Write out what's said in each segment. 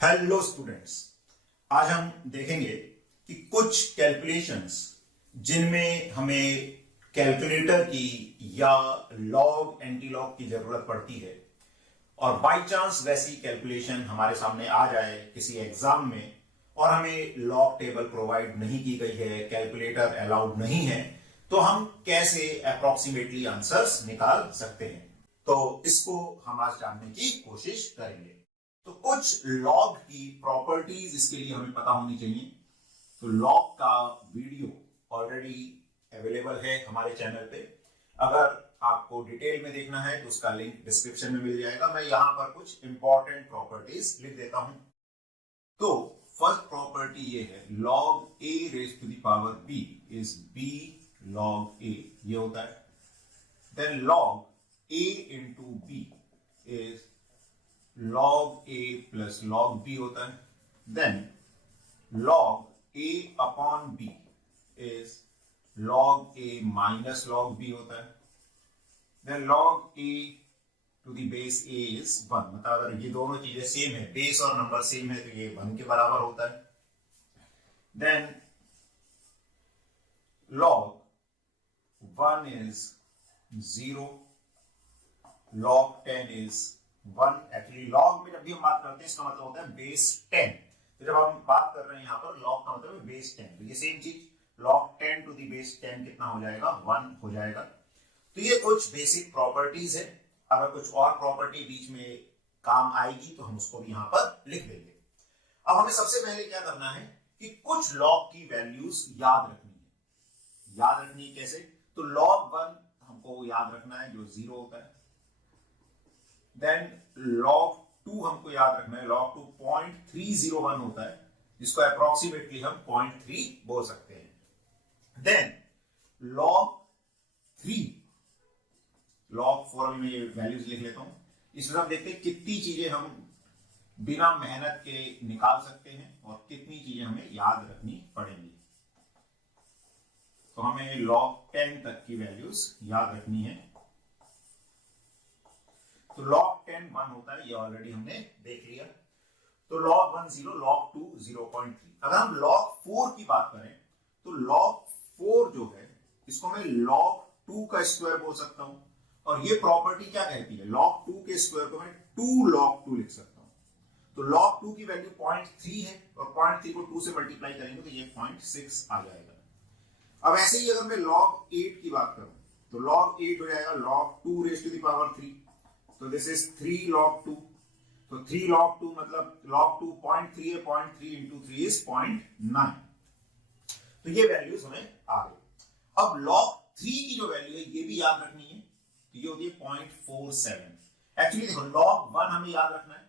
Hello students, आज हम देखेंगे कि कुछ कैलकुलेशंस जिनमें हमें कैलकुलेटर की या लॉग एंटीलॉग की जरूरत पड़ती है और बाय चांस वैसी कैलकुलेशन हमारे सामने आ जाए किसी एग्जाम में और हमें लॉग टेबल प्रोवाइड नहीं की गई है, कैलकुलेटर अलाउड नहीं है, तो हम कैसे अप्रोक्सीमेटली आंसर्स निकाल सकते हैं। तो इसको हम आज जानने की कोशिश करेंगे। तो कुछ लॉग की प्रॉपर्टीज इसके लिए हमें पता होनी चाहिए। तो लॉग का वीडियो ऑलरेडी अवेलेबल है हमारे चैनल पे। अगर आपको डिटेल में देखना है तो उसका लिंक डिस्क्रिप्शन में मिल जाएगा। मैं यहां पर कुछ इंपॉर्टेंट प्रॉपर्टीज लिख देता हूं। तो फर्स्ट प्रॉपर्टी ये है, log a raised to the power b is b log a, ये होता है। Then log a into b is log a plus log b होता है। Then log a upon b is log a minus log b होता है। Then log a to the base a is 1, मतलब अगर ये दोनों चीजें सेम है, बेस और नंबर सेम है, तो ये 1 के बराबर होता है। Then log 1 is 0, log 10 is 1। Actually log में जब भी हम बात करते हैं इसका मतलब होता है बेस 10। तो जब हम बात कर रहे हैं यहाँ पर लॉग का मतलब है बेस 10, तो ये सेम चीज log 10 टू दी बेस 10 कितना हो जाएगा, 1 हो जाएगा। तो ये कुछ बेसिक प्रॉपर्टीज है। अगर कुछ और प्रॉपर्टी बीच में काम आएगी तो हम उसको भी यहाँ पर लिख देंगे। अब हमें सबसे पहले क्या करना है कि कुछ लॉग की वैल्यूज याद रखनी है। याद रखनी है कैसे? तो log 1 हमको याद रखना है जो 0 होता है। देन log 2 हमको याद रखना है, log 2 0.301 होता है, जिसको अप्रोक्सीमेटली हम 0.3 बोल सकते हैं। देन log 3, log 4 में ये वैल्यूज लिख लेता हूं। इसमें हम देखते हैं कितनी चीजें हम बिना मेहनत के निकाल सकते हैं और कितनी चीजें हमें याद रखनी पड़ेंगी। तो हमें log 10 तक की वैल्यूज याद रखनी है। तो log 10 1 होता है, ये ऑलरेडी हमने देख लिया। तो log 1 0, log 2 0.3। अगर हम log 4 की बात करें तो log 4 जो है इसको मैं log 2 का स्क्वायर बोल सकता हूं। और ये प्रॉपर्टी क्या कहती है, log 2 के स्क्वायर को मैं 2 log 2 लिख सकता हूं। तो log 2 की वैल्यू 0.3 है और 0.3 को 2 से मल्टीप्लाई करेंगे तो ये 0.6 आ जाएगा। अब ऐसे ही अगर मैं log 8 की बात करूं तो log 8 हो जाएगा log 2 raised to the power 3। तो दिस इज 3 log 2। तो 3 log 2 मतलब log 2 0.3 है, 0.3 into 3 is 0.9। तो ये वैल्यूज हमें आ गई। अब log 3 की जो वैल्यू है ये भी याद रखनी है, तो ये होती है 0.47। एक्चुअली देखो log 1 हमें याद रखना है,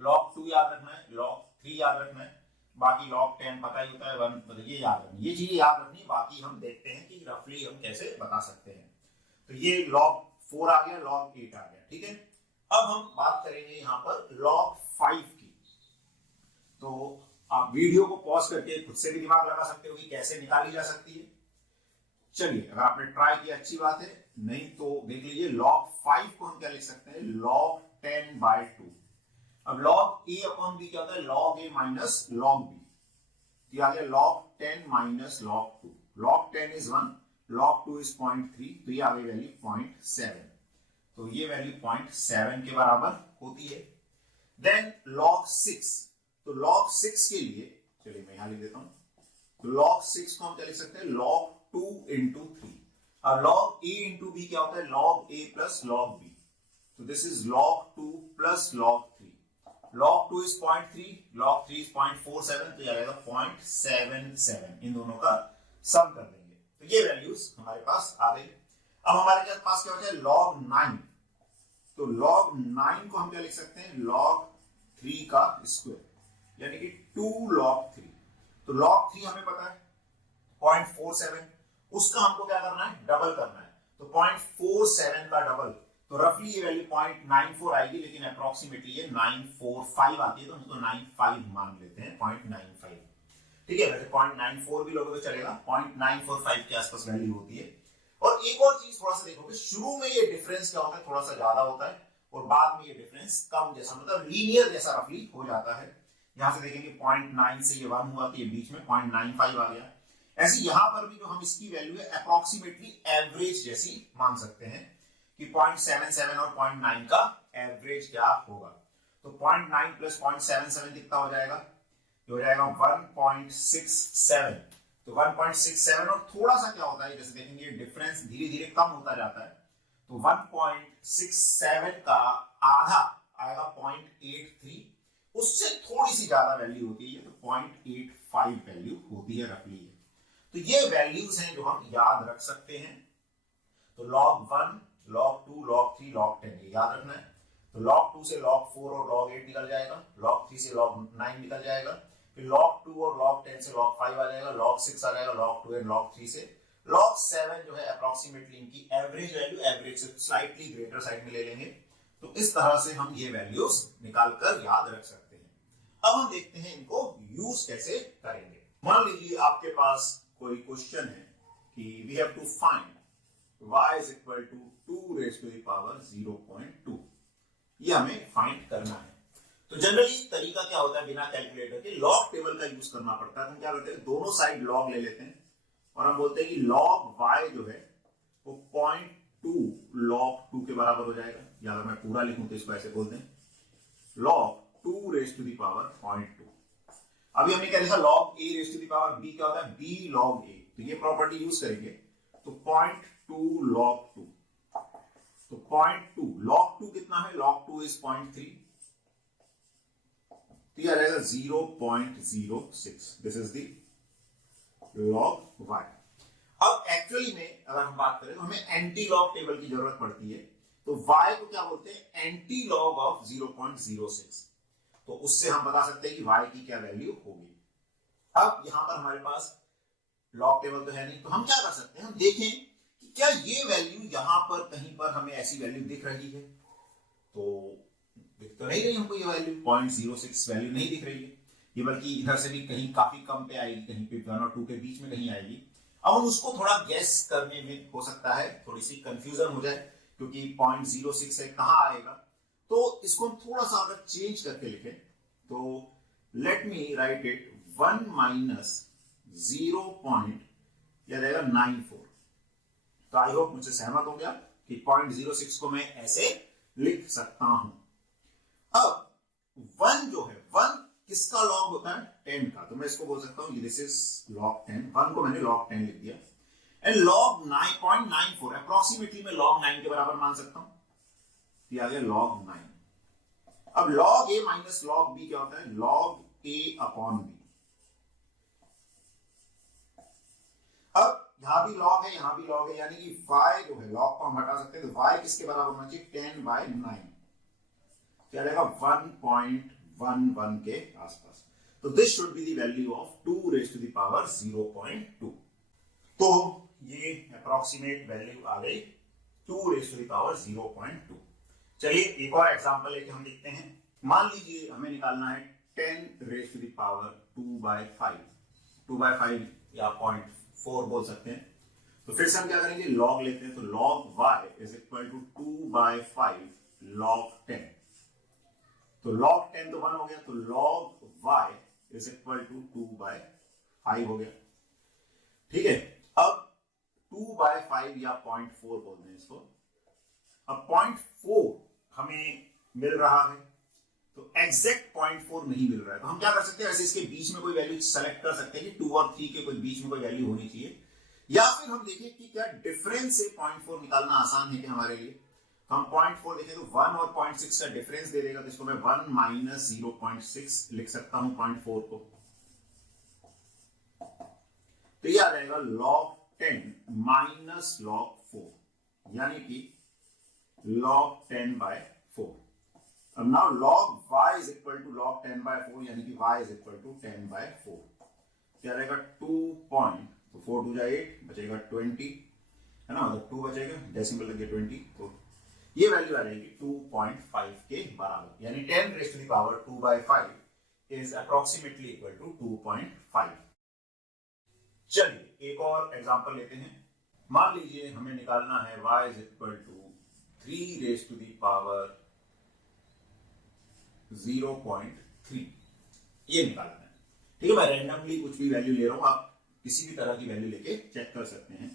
log 2 याद रखना है, log 3 याद रखना है, बाकी log 10 पता ही होता है, 1 मतलब ये याद रखनी, ये चीजें याद रखनी। बाकी हम देखते हैं कि रफली हम कैसे बता सकते हैं। तो ये log 4 आ गया, log 8 आ गया, ठीक है। अब हम बात करेंगे यहां पर log 5 की। तो आप वीडियो को पॉज करके खुद से भी दिमाग लगा सकते हो कि कैसे निकाली जा सकती है। चलिए, अगर आपने ट्राई किया अच्छी बात है, नहीं तो देख लीजिए। log 5 को हम क्या लिख सकते हैं, log 10/2। अब log a अपॉन b क्या होता है, log a minus log b। तो आ गया log 10 minus log 2। log 10 is 1, log 2 is 0.3, तो ये आ गई वैल्यू 0.7। तो ये वैल्यू 0.7 के बराबर होती है। देन log 6, तो log 6 के लिए चलिए मैं यहां लिख देता हूं। तो log 6 को हम क्या लिख सकते हैं, log 2 into 3। अब log a into b क्या होता है, log a plus log b। तो this is log 2 plus log 3। log 2 is 0.3, log 3 is 0.47, तो यह आएगा 0.77। इन दोनों का सम कर देंगे तो ये वैल्यूज हमारे पास आ गई। अब हमारे पास क्या होता है, log 9। तो log 9 को हम क्या लिख सकते हैं, log 3 का स्क्वायर, यानी कि 2 log 3। तो log 3 हमें पता है 0.47, उसका हमको क्या करना है, डबल करना है। तो 0.47 का डबल, तो रफली ये वैल्यू 0.94 आएगी, लेकिन अप्रोक्सीमेटली ये 945 आती है, तो हम इसको 95 मान लेते हैं, 0.95। ठीक है, वैसे 0.94 भी लोगों तो चलेगा, 0.945 के आसपास वैल्यू होती है। और एक और चीज थोड़ा सा देखोगे, शुरू में ये डिफरेंस क्या होता है, थोड़ा सा ज्यादा होता है, और बाद में ये डिफरेंस कम जैसा मतलब लीनियर जैसा रफली हो जाता है। यहां से देखेंगे 0.9 से ये 1 हुआ तो ये बीच में 0.95 आ गया। ऐसे यहां पर भी जो हम इसकी वैल्यू है अप्रोक्सीमेटली एवरेज जैसी मान सकते हैं कि 0.77 और 0.9 का एवरेज क्या होगा। तो 0.9 प्लस 0.77 कितना हो जाएगा, ये हो जाएगा 1.67। तो 1.67 और थोड़ा सा क्या होता है, जैसे देखेंगे डिफरेंस धीरे धीरे कम होता जाता है, तो 1.67 का आधा आएगा 0.83, उससे थोड़ी सी ज्यादा वैल्यू होती है तो 0.85 वैल्यू होती है रफली। तो ये वैल्यूज हैं जो हम याद रख सकते हैं। तो log 1, log 2, log 3, log 10 ये याद रखना है। तो log 2 से log 4 और log 8 निकल जाएगा, log 3 से log 9 निकल जाएगा, फिर log 2 और log 10 से log 5 आ जाएगा, log 6 आ जाएगा, log 2 एंड log 3 से log 7 जो है अप्रोक्सीमेटली इनकी एवरेज वैल्यू, एवरेज से स्लाइटली ग्रेटर साइड में ले लेंगे। तो इस तरह से हम ये वैल्यूज निकालकर याद रख सकते हैं। अब हम देखते हैं इनको यूज कैसे करेंगे। मान लीजिए आपके पास कोई क्वेश्चन है कि we have to find y is equal to 2 raised to the power 0.2, ये हमें फाइंड करना है। तो जनरली तरीका क्या होता है, बिना कैलकुलेटर के लॉग टेबल का यूज करना पड़ता है। तो हम क्या करते हैं, दोनों साइड लॉग ले लेते हैं और हम बोलते हैं कि log y जो है वो 0.2 log 2 के बराबर हो जाएगा, या अगर मैं पूरा लिखूं तो इसको ऐसे बोलते हैं log 2 raised to the power 0.2। अभी हमने क्या लिखा, log a raised to the power b क्या होता है, b log a, तो ये प्रॉपर्टी यूज करेंगे। तो 0.2 log 2, तो 0.2 log 2 कितना है, log 2 इज 0.3, तो यह आ जाएगा 0.06। This is the log y। अब एक्चुअली में अगर हम बात करें तो हमें एंटी लॉग टेबल की जरूरत पड़ती है। तो y को क्या बोलते हैं, एंटी लॉग ऑफ 0.06। तो उससे हम बता सकते हैं कि y की क्या वैल्यू होगी। अब यहां पर हमारे पास लॉग टेबल तो है नहीं, तो हम क्या कर सकते हैं, हम देखें कि क्या ये वैल्यू यहां पर कहीं पर हमें ऐसी वैल्यू दिख रही है। तो दिख तो नहीं रही हमको ये वैल्यू, 0.06 वैल्यू नहीं दिख रही है ये, बल्कि इधर से भी कहीं काफी कम पे आएगी, कहीं पे 1 और 2 के बीच में कहीं आएगी। अब हम उसको थोड़ा गैस करने में हो सकता है थोड़ी सी कंफ्यूजन हो जाए, क्योंकि 0.06 से कहां आएगा। तो इसको हम थोड़ा सा अगर चेंज करके लिखें तो let me right it 1 minus 0.94। तो आई होप मुझसे सहमत हो गया कि 0.06 को मैं ऐसे लिख सकता हूं। अब 1 जो है, 1 किसका लॉग होता है, 10 का, तो मैं इसको बोल सकता हूं दिस इज log 10। 1 को मैंने log 10 लिख दिया। एंड log 9.94 अप्रोक्सीमेटली मैं log 9 के बराबर मान सकता हूं, ये आ गया log 9। अब log a minus log b क्या होता है, log a अपॉन b। अब यहां भी log है, यहां भी log है, यानी कि y जो है log को हम हटा सकते हैं, तो y किसके बराबर होना चाहिए, 10/9, क्या रहेगा 1.11 के आसपास। तो this should be the value of 2 raise to the power 0.2। तो ये अप्रोक्सीमेट वैल्यू आ गई 2 रेज़ टू द पावर 0.2। चलिए एक और एग्जांपल लेके हम देखते हैं। मान लीजिए हमें निकालना है 10 रेज़ टू द पावर 2/5, 2/5 या 0.4 बोल सकते हैं। तो फिर से हम क्या करेंगे, लॉग लेते हैं। तो log y is equal to 2/5 log 10। तो log 10 तो 1 हो गया, तो log y is equal to 2/5 हो गया। ठीक है, अब 2/5 या 0.4 बोलते हैं इसको। अब 0.4 हमें मिल रहा है, तो एग्जैक्ट 0.4 नहीं मिल रहा है, तो हम क्या कर सकते हैं, वैसे इसके बीच में कोई वैल्यू सेलेक्ट कर सकते हैं कि 2 और 3 के कोई बीच में कोई वैल्यू होनी चाहिए, या फिर हम देखें कि क्या डिफरेंस से 0.4 निकालना आसान है कि हमारे लिए। तो हम 0.4 देखें तो 1 और 0.6 का डिफरेंस दे देगा, तो इसको मैं 1 माइनस 0.6 लिख सकता हूं 0.4 को। तो ये आ जाएगा log 10 माइनस log 4, यानी कि log 10/4। अब now log y is equal to log 10/4, यानी कि y इज इक्वल टू 10/4। क्या रहेगा 2 पॉइंट, तो 4 2 जा 8, बचेगा 20, है ना, मतलब 2 बचेगा, डेसिमल लगे 20, तो ये वैल्यू आ जाएगी 2.5 के बराबर, यानी 10 raise to the power 2/5 is approximately equal to 2.5। चलिए एक और एग्जांपल लेते हैं। मान लीजिए हमें निकालना है y is equal to 3 raise to the power 0.3 ये निकालना है। ठीक है, मैं रैंडमली कुछ भी वैल्यू ले रहा हूं, आप किसी भी तरह की वैल्यू लेके चेक कर सकते हैं।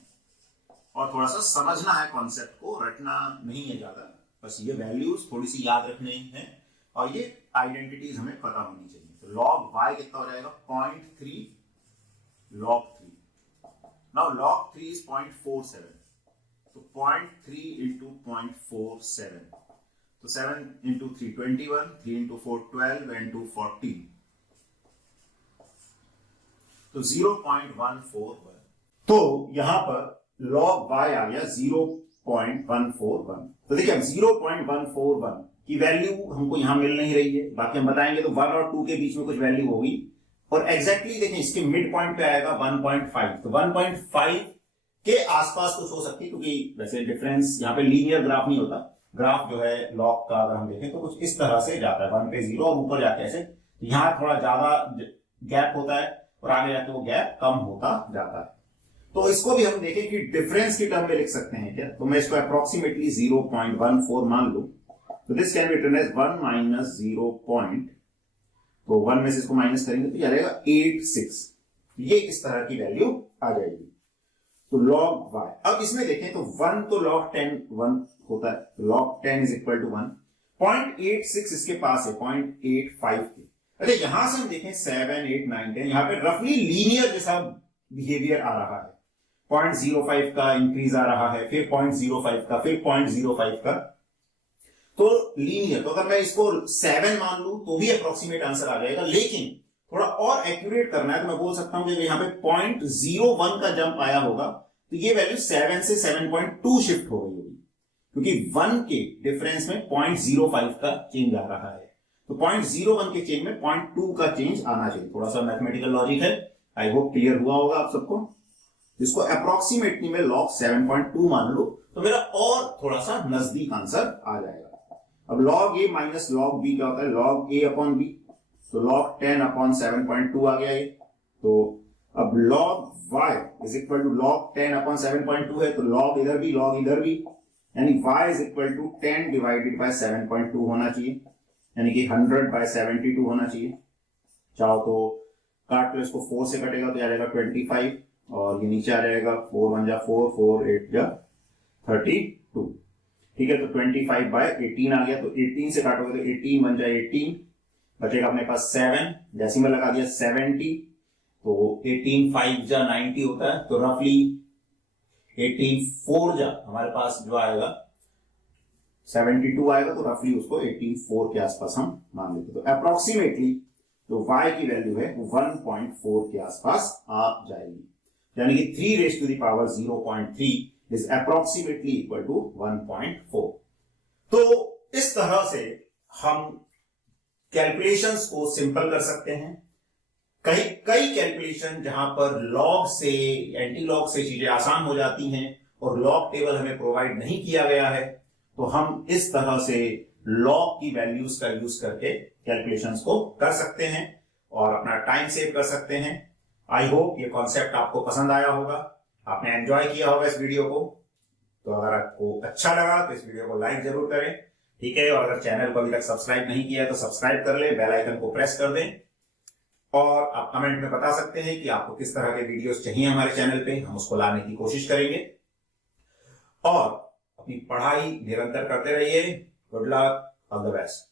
और थोड़ा सा समझना है कॉन्सेप्ट को, रटना नहीं है ज्यादा, बस ये वैल्यूज थोड़ी सी याद रखनी है और ये आइडेंटिटीज हमें पता होनी चाहिए। तो log y कितना हो जाएगा 0.3 log 3। नाउ log 3 is 0.47, तो 0.3 into 0.47, तो 7 into 3 21, 3 into 4 12 and 2 14, तो 0.141। तो यहां पर log y आ गया 0.141। तो देखिए अब 0.141 की वैल्यू हमको यहां मिल नहीं रही है, बाकी हम बताएंगे। तो 1 और 2 के बीच में कुछ वैल्यू होगी और एग्जैक्टली देखें इसके मिड पॉइंट पे आएगा 1.5, तो 1.5 के आसपास कुछ हो सकती है, क्योंकि वैसे डिफरेंस यहाँ पे लीनियर ग्राफ नहीं होता। ग्राफ जो है लॉग का अगर हम देखें तो कुछ इस तरह से जाता है 1 पे 0 और ऊपर जाके ऐसे, यहाँ थोड़ा ज्यादा गैप होता है और आगे जाके वो गैप कम होता जाता है। तो इसको भी हम देखें कि डिफरेंस की टर्म में लिख सकते हैं क्या। तो मैं इसको अप्रोक्सीमेटली 0.14 मान लू, तो this can be written as 1 minus 0. तो 1 में से इसको माइनस करेंगे तो क्या रहेगा 86। ये इस तरह की वैल्यू आ जाएगी। तो log y, अब इसमें देखें तो 1 तो log 10 1 होता है, तो log 10 इज इक्वल टू 1। 0.86 इसके पास है 0.85 के। अरे यहां से हम देखें 7 8 9 10, यहां पे रफली लीनियर जैसा बिहेवियर आ रहा है। 0.05 का इंक्रीज आ रहा है, फिर 0.05 का, फिर 0.05 का, तो लीनियर। तो अगर मैं इसको 7 मान लू तो भी अप्रोक्सीमेट आंसर आ जाएगा, लेकिन थोड़ा और एक्यूरेट करना है तो मैं बोल सकता हूं कि यहाँ पे 0.01 का जंप आया होगा तो ये वैल्यू 7 से 7.2 शिफ्ट हो गई होगी, क्योंकि 1 के डिफरेंस में 0.05 का चेंज आ रहा है। तो 0.01 के चेंज में 0.2 का चेंज आना चाहिए। थोड़ा सा मैथमेटिकल लॉजिक है, आई होप क्लियर हुआ होगा आप सबको। इसको अप्रोक्सीमेटली में log 7.2 मान लो तो मेरा और थोड़ा सा नजदीक आंसर आ जाएगा। अब log a minus log b क्या होता है, log a अपॉन b, तो log 10 अपॉन 7.2 आ गया ये। तो अब log y is equal to log 10 upon 7.2 है, तो log इधर भी log इधर भी, यानी y is equal to 10 divided by 7.2 होना चाहिए, यानी कि 100 बाय 72 होना चाहिए। चाहो तो काट लो, इसको 4 से कटेगा तो आ जाएगा 25 और ये नीचे आ जाएगा 4 1 जा 4 4 8 जा 32। ठीक है, तो 25 बाय 18 आ गया, तो 18 से काटोगे तो 18 1 जा 18, बचेगा अपने पास 7, डेसिमल लगा दिया 70, तो 18 5 जा 90 होता है, तो रफली 18 4 जा हमारे पास जो आएगा 72 आएगा, तो रफली उसको 18 4 के आसपास हम मान लेते। तो अप्रोक्सीमेटली जो y की वैल्यू है वो 1.4 के आसपास आ जाएगी, यानी कि 3 raised to the power 0.3 is approximately equal to 1.4। तो इस तरह से हम कैलकुलेशंस को सिंपल कर सकते हैं। कई कैलकुलेशन जहां पर लॉग से एंटी लॉग से चीजें आसान हो जाती हैं और लॉग टेबल हमें प्रोवाइड नहीं किया गया है, तो हम इस तरह से लॉग की वैल्यूज का यूज करके कैलकुलेशंस को कर सकते हैं और अपना टाइम सेव कर सकते हैं। आई होप ये कॉन्सेप्ट आपको पसंद आया होगा, आपने एंजॉय किया होगा इस वीडियो को। तो अगर आपको अच्छा लगा तो इस वीडियो को लाइक जरूर करें, ठीक है। और अगर चैनल को अभी तक सब्सक्राइब नहीं किया है तो सब्सक्राइब कर ले, बेल आइकन को प्रेस कर दें और आप कमेंट में बता सकते हैं कि आपको किस तरह के वीडियोस चाहिए हमारे चैनल पे, हम उसको लाने की कोशिश करेंगे। और अपनी पढ़ाई निरंतर करते रहिए। Good luck, all the best.